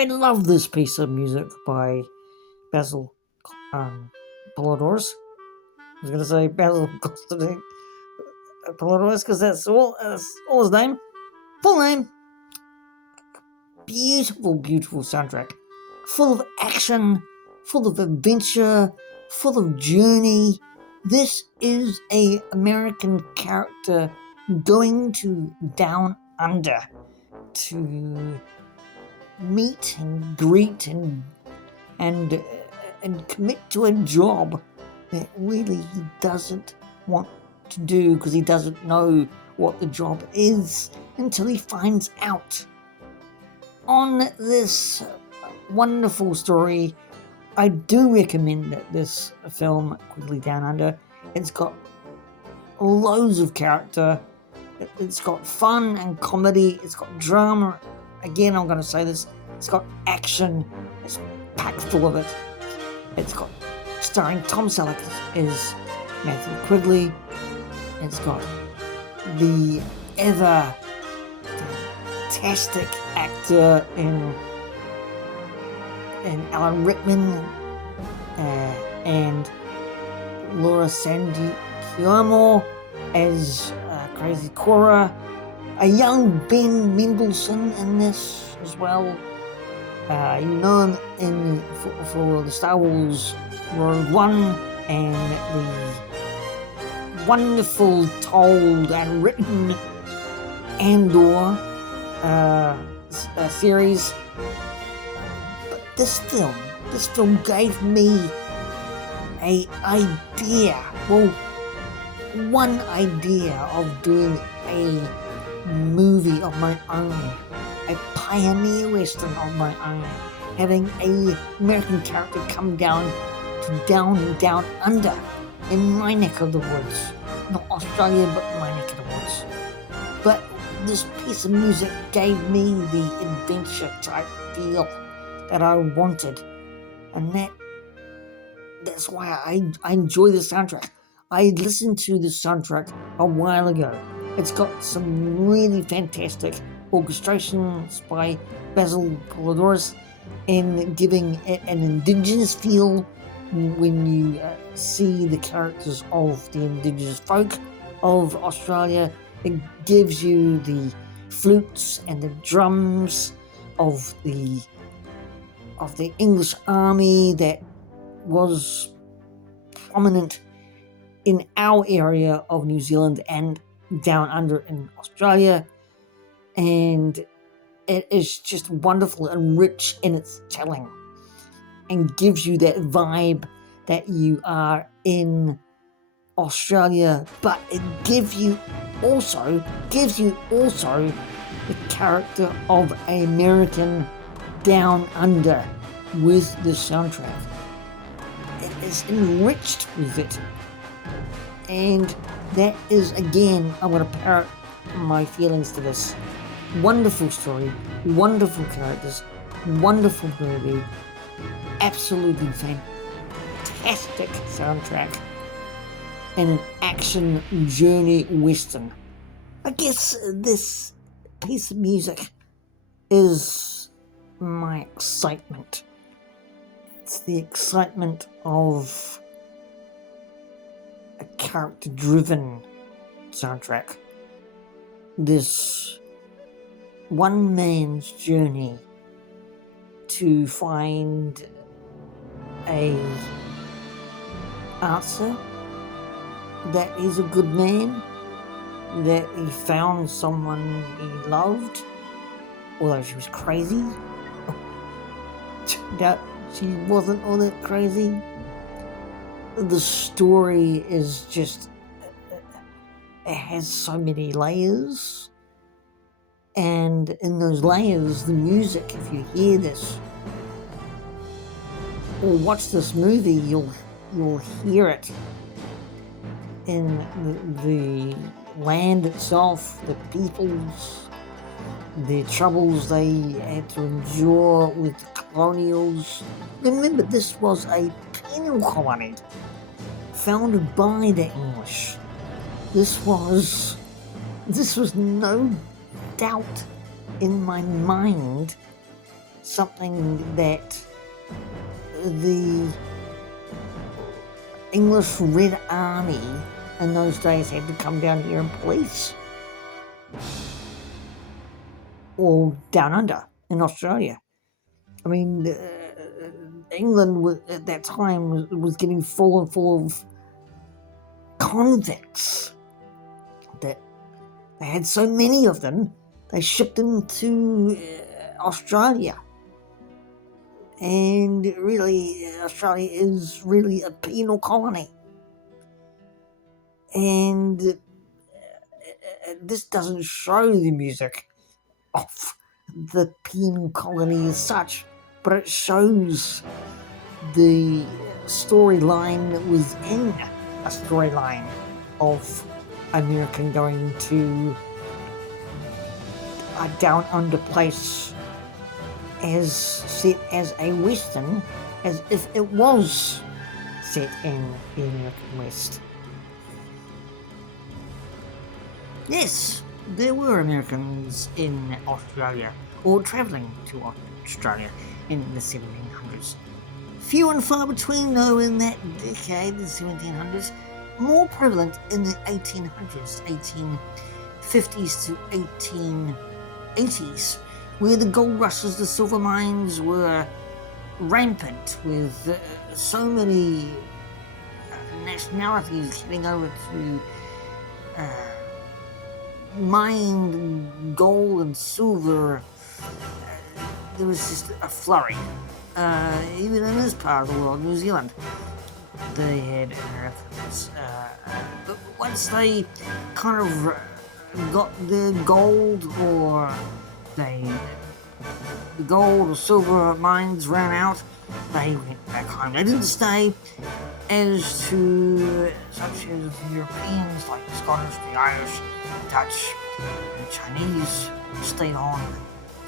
I love this piece of music by Basil Polidorus. I was going to say Basil Constantine Polidorus because that's all his name. Full name. Beautiful, beautiful soundtrack. Full of action, full of adventure, full of journey. This is a American character going to down under to meet and greet and commit to a job that really he doesn't want to do because he doesn't know what the job is until he finds out. On this wonderful story, I do recommend this film, Quigley Down Under. It's got loads of character. It's got fun and comedy. It's got drama. Again, I'm going to say this. It's got action. It's packed full of it. It's got starring Tom Selleck as Matthew Quigley. It's got the ever fantastic actor in Alan Rickman and Laura Sandy Kiamo as Crazy Cora. A young Ben Mendelsohn in this as well. You know him for the Star Wars Rogue One and the wonderful told and written Andor series. But this film gave me one idea of doing a movie of my own, a pioneer western of my own, having a American character come down under in my neck of the woods, not Australia but my neck of the woods. But this piece of music gave me the adventure type feel that I wanted, and that's why I enjoy the soundtrack. I listened to the soundtrack a while ago. It's got some really fantastic orchestrations by Basil Polidorus and giving it an indigenous feel when you see the characters of the indigenous folk of Australia. It gives you the flutes and the drums of the English army that was prominent in our area of New Zealand and down under in Australia, and it is just wonderful and rich in its telling and gives you that vibe that you are in Australia, but it gives you also the character of an American down under with the soundtrack. It is enriched with it, and that is, again, I'm going to parrot my feelings to this. Wonderful story, wonderful characters, wonderful movie, absolutely fantastic soundtrack, and an action journey western. I guess this piece of music is my excitement. It's the excitement of a character-driven soundtrack. This one man's journey to find a answer that he's a good man, that he found someone he loved, although she was crazy. Turned out she wasn't all that crazy. The story is just, it has so many layers, and in those layers, the music, if you hear this or watch this movie, you'll hear it in the land itself, the peoples, the troubles they had to endure with the colonials. Remember, this was a penal colony founded by the English. This was no doubt in my mind something that the English Red Army in those days had to come down here and police, or down under in Australia. I mean, England at that time was getting full of convicts. That they had so many of them, they shipped them to Australia. And really, Australia is really a penal colony. And this doesn't show the music of the penal colony as such, but it shows the storyline that was in a storyline of American going to a down under place as set as a western, as if it was set in the American West. Yes, there were Americans in Australia, or travelling to Australia in the 1700s. Few and far between, though, in that decade, the 1700s. More prevalent in the 1800s, 1850s to 1880s, where the gold rushes, the silver mines were rampant, with so many nationalities heading over to mine gold and silver. There was just a flurry. Even in this part of the world, New Zealand, they had Americans. But once they kind of got their gold, or the gold or silver mines ran out, they went back home. They didn't stay, as to such as the Europeans, like the Scottish, the Irish, the Dutch, the Chinese, stayed on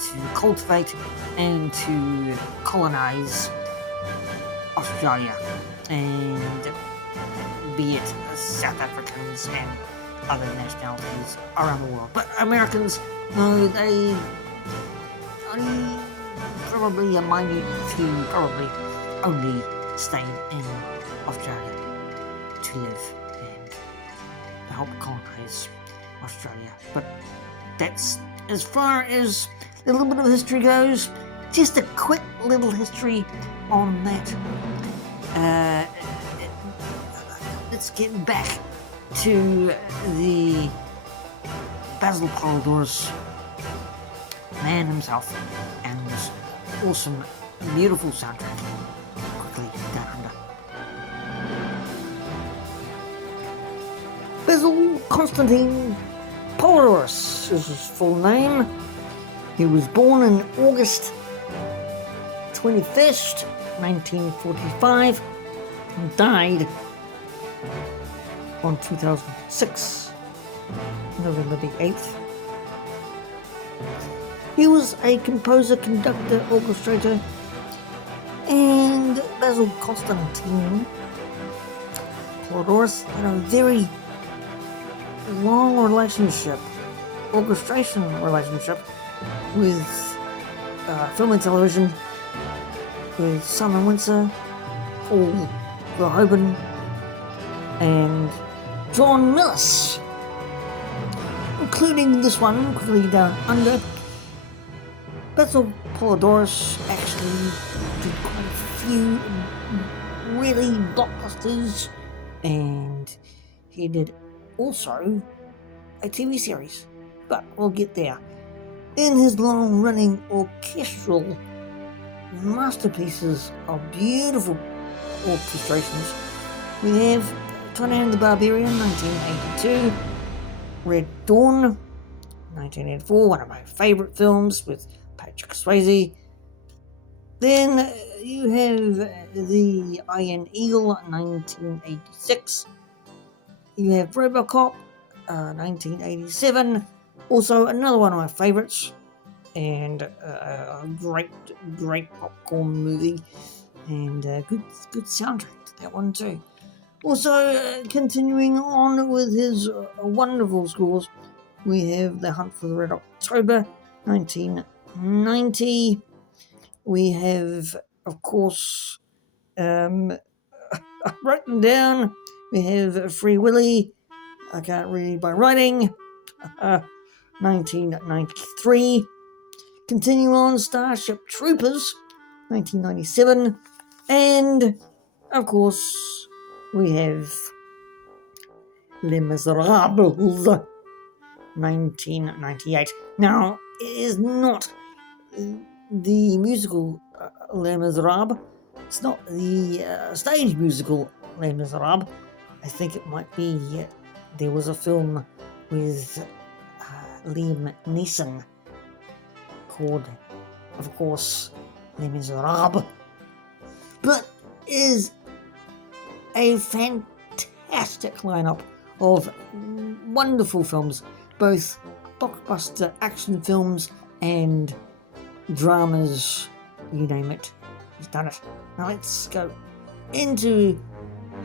to cultivate and to colonize Australia, and be it South Africans and other nationalities around the world. But Americans, no, they only, probably a minute few, probably only stayed in Australia to live and help colonize Australia. But that's as far as a little bit of history goes. Just a quick little history on that. Let's get back to the Basil Polidorus man himself and this awesome, beautiful soundtrack. Quickly, Down Under. Basil Constantine Polidorus is his full name. He was born on August 21st, 1945, and died on 2006, November the 8th. He was a composer, conductor, orchestrator, and Basil Constantine Polidorus had a very long relationship, orchestration relationship, with film and television, with Simon Windsor, Paul Verhoeven, and John Millis, including this one, Quigley Down Under. Basil Polidorus actually did quite a few really blockbusters, and he did also a TV series, but we'll get there. In his long-running orchestral masterpieces of beautiful orchestrations, we have Conan the Barbarian, 1982, Red Dawn, 1984, one of my favourite films with Patrick Swayze. Then you have The Iron Eagle, 1986. You have RoboCop, 1987. Also another one of my favourites, and a great popcorn movie, and good soundtrack to that one too. Also, continuing on with his wonderful scores, we have The Hunt for the Red October, 1990. we have, of course, I've written down, we have Free Willy, I Can't Read by Writing, 1993. Continue on, Starship Troopers, 1997. And, of course, we have Les Miserables, 1998. Now, it is not the musical Les Miserables. It's not the stage musical Les Miserables. I think it might be, there was a film with Liam Neeson called, of course, Les Miserables. But is a fantastic lineup of wonderful films, both blockbuster action films and dramas, you name it, he's done it. Now let's go into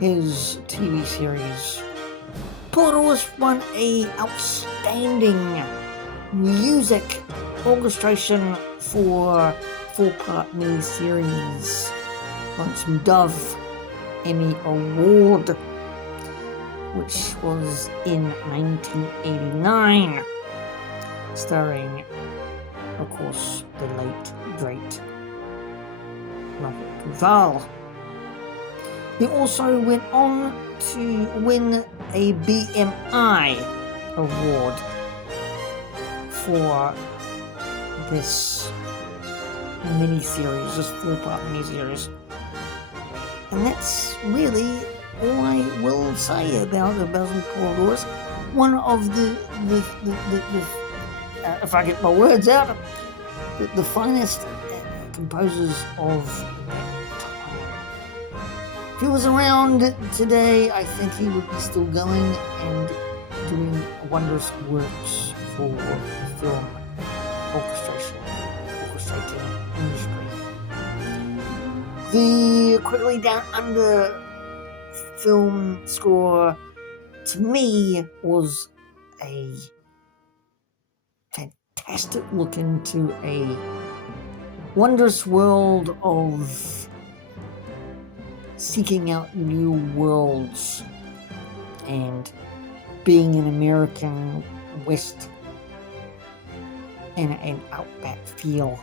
his TV series. Paul Lewis won a outstanding music orchestration for 4-part miniseries Lonesome Dove Emmy Award, which was in 1989, starring, of course, the late, great Robert Duvall. He also went on to win a BMI award for this miniseries, this 4-part miniseries. And that's really all I will say about Paul Lewis. One of the if I get my words out, the finest composers of that time. If he was around today, I think he would be still going and doing wondrous works for the film orchestrating industry. The Quigley Down Under film score, to me, was a fantastic look into a wondrous world of seeking out new worlds and being an American West in an outback feel,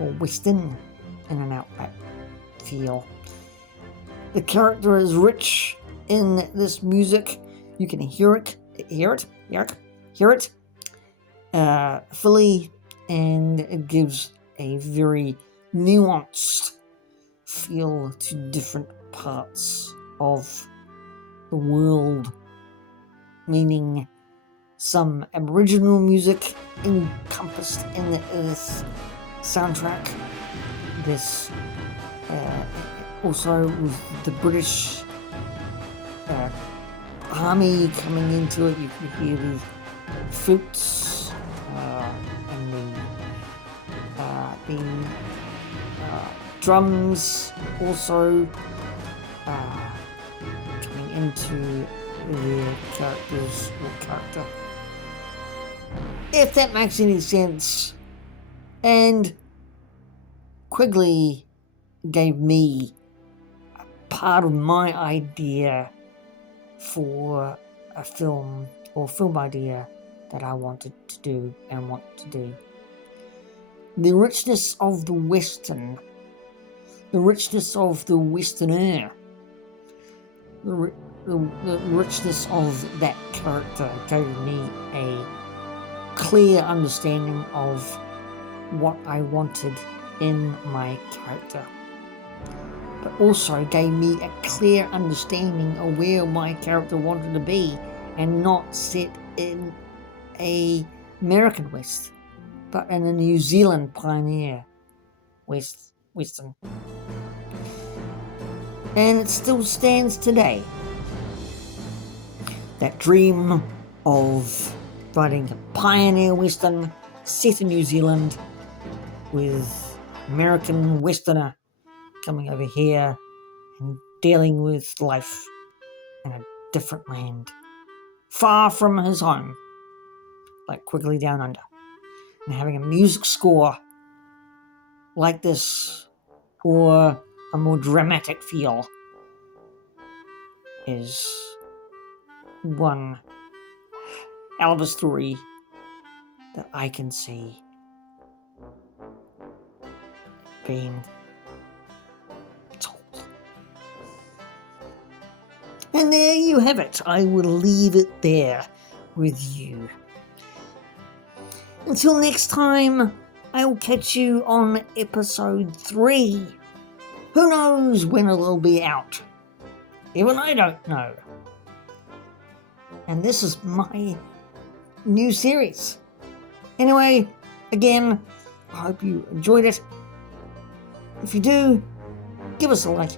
or Western in an outback feel. The character is rich in this music. You can hear it fully, and it gives a very nuanced feel to different parts of the world, meaning some Aboriginal music encompassed in this soundtrack. This also with the British army coming into it, you could hear the flutes and the drums also coming into the character. If that makes any sense. And Quigley gave me part of my idea for a film, or film idea that I wanted to do and want to do. The richness of the Western, the richness of the Westerner, the richness of that character gave me a clear understanding of what I wanted in my character, but also gave me a clear understanding of where my character wanted to be, and not set in a American West, but in a New Zealand pioneer Western. And it still stands today. That dream of writing a pioneer Western set in New Zealand with American Westerner coming over here and dealing with life in a different land, far from his home, like Quigley Down Under, and having a music score like this, or a more dramatic feel, is one hell of a story that I can see being told. And there you have it. I will leave it there with you. Until next time, I will catch you on episode 3. Who knows when it will be out? Even I don't know. And this is my new series. Anyway, again, I hope you enjoyed it. If you do, give us a like.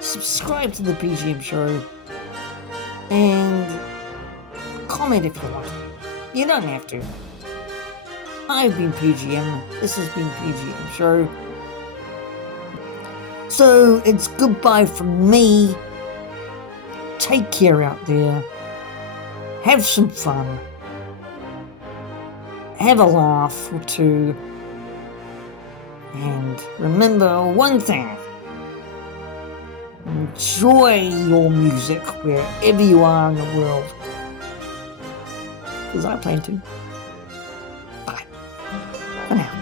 Subscribe to the P.G.M show. And comment if you want. You don't have to. I've been P.G.M. This has been P.G.M show. So it's goodbye from me. Take care out there. Have some fun. Have a laugh or two. And remember one thing. Enjoy your music wherever you are in the world. Because I plan to. Bye. For now.